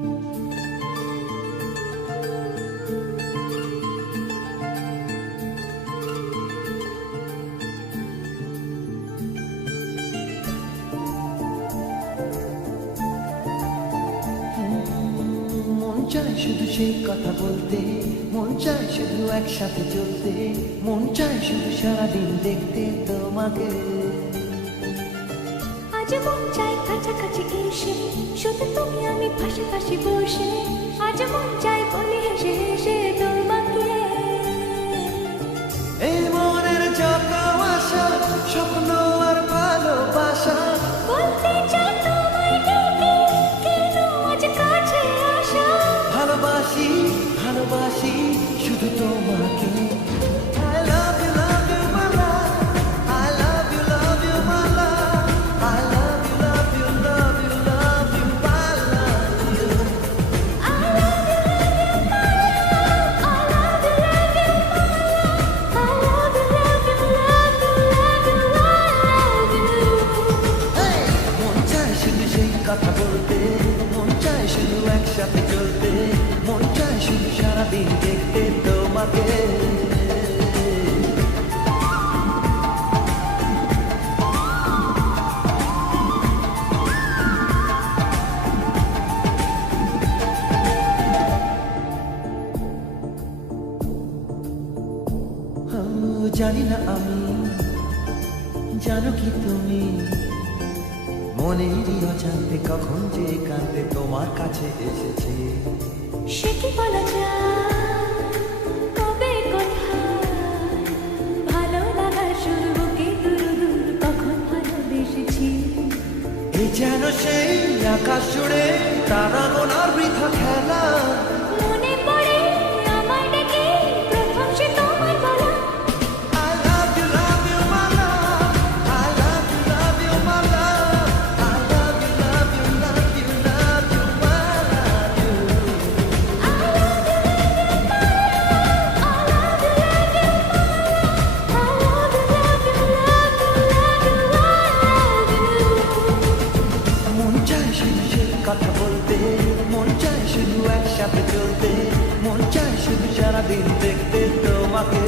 মন চায় শুধু সেই কথা বলতে, মন চায় শুধু একসাথে চলতে, মন চায় শুধু সারাদিন দেখতে তোমাকে। আজ মন চাই কাছাকাছি এসে, শুধু তুমি আমি পাশাপাশি বসে, আজ মন চাই বলে হেসে হেসে তোমাকে। এই মনের যত আশা, স্বপ্ন আর ভালোবাসা, বলতে চাই তোমায় ডেকে, কেন আজ কাছে আসা। ভালোবাসি ভালোবাসি শুধু তোমাকে। I love you my love, I love you my love, I love you love you love you love you, I love you. I love you, I love you, I love you, love you, love you, love you, love you, I love you. Hey! মন চায় শুধু সেই কথা বলতে, মন চায় শুধু একসাথে চলতে, মন চায় শুধু সারাদিন দেখতে তোমাকে। জানি না আমি, জানো কি তুমি, মনেরই অজান্তে কখন যে কাঁদতে তোমার কাছে এসেছে। সে কি বলা যায়, কবে কোথায়, ভালো লাগার শুরু বুকে দূর দূর কখন ভালোবেসেছি। এই যেন সেই আকাশ জুড়ে তারা গোনার বৃথা খেলা। মনে পড়ে আমার ডেকে প্রথম সে তোমার বলা। I love you my love, I love you my love, I love you love you love you love you, I love you. I love you, I love you, I love you, love you, love you, love you, I love you. মন চায় শুধু সেই কথা বলতে, মন চায় শুধু একসাথে চলতে, মন চায় শুধু সারাদিন দেখতে তোমাকে।